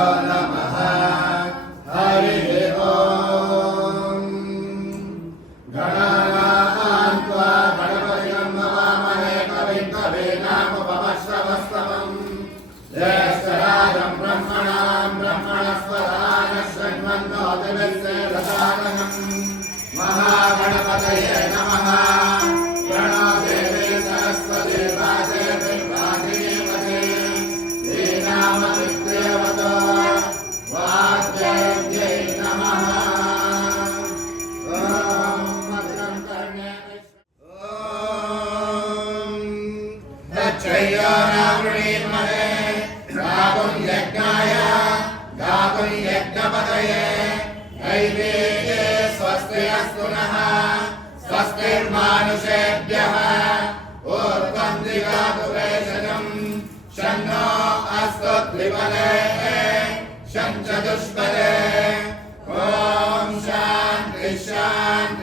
Shana. गातुं यज्ञाय गातुं यज्ञपतये दैवेये स्वस्ति अस्तु नः स्वस्तिर्मानुषेभ्यः ऊर्ध्वं दिगातु वेषजम् शन्नो अस्तु द्विपदे शं चतुष्पदे ॐ शान्ति शान्ति शान्तिः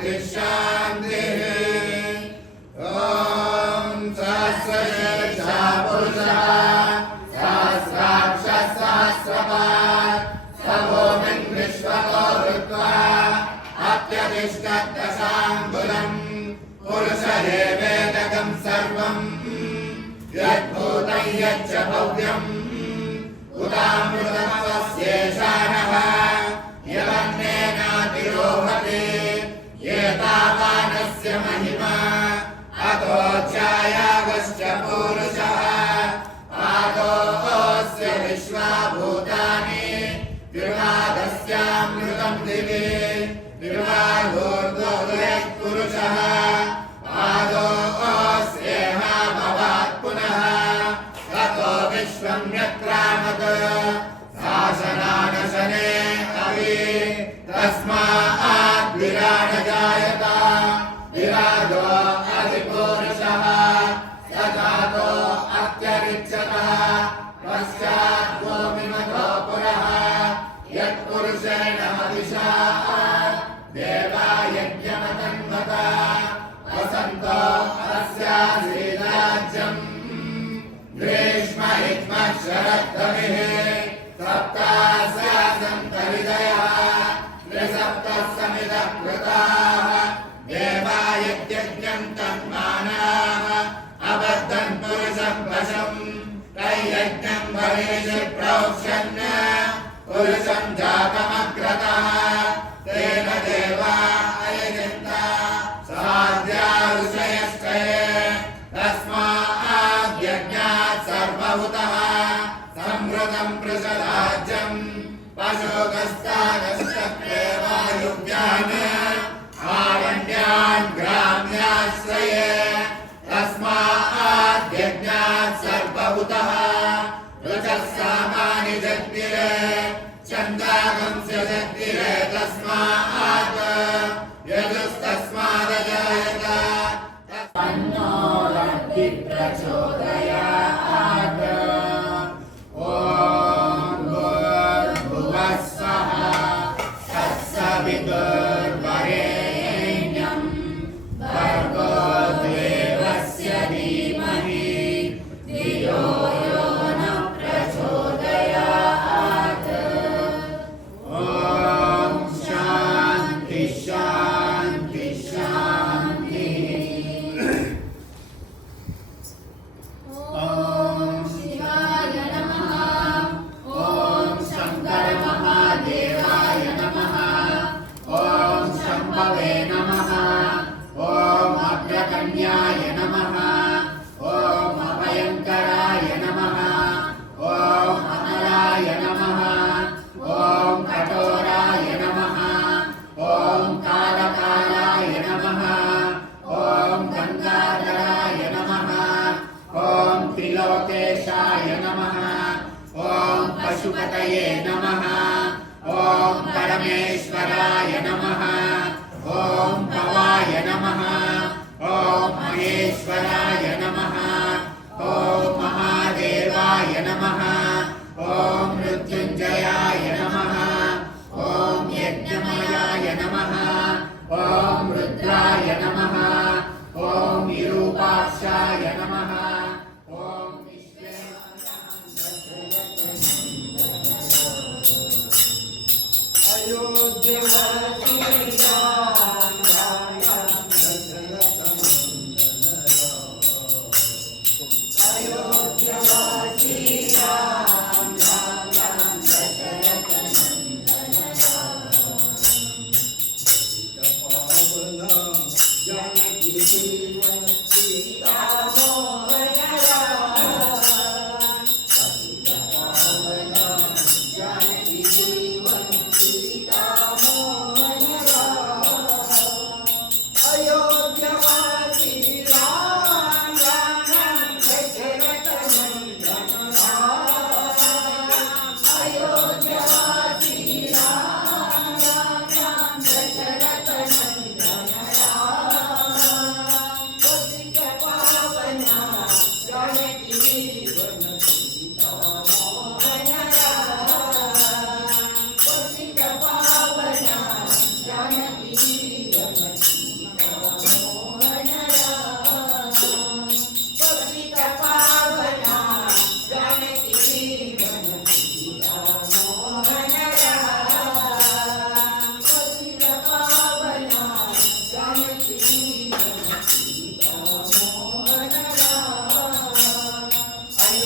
भव्यम् उदामृतमवस्येषानः यवन्नेनातिरोहति एतावानस्य महिमा अतोऽध्यायागश्च पूरुषः आदोऽस्य विश्वाभूतानि विवादस्यामृतम् दिवि ततो विश्वम् यत्रामत् शासनानशने कवि तस्मात् विराट जायत विराजो अधिपुरुषः सजातो अत्यरिच्यतः पश्चात् यज्ञं बलिषि प्रोक्षन् पुरुषं जातमग्रतः। तेन देवा अयजन्ता साध्याश्रयश्चये तस्माद्यज्ञात् सर्वहुतः संवृतं पृषदाज्यम् आरण्यान् ग्राम्याश्रये। तस्माद्यज्ञात् ऋचः सामानि जग्निरे छन्दागंस्य जग्निरे तस्मात् नमः। ॐ पशुपतये नमः। ॐ परमेश्वराय नमः। ॐ भवाय नमः। ॐ महेश्वराय नमः। ॐ महादेवाय Obrigada.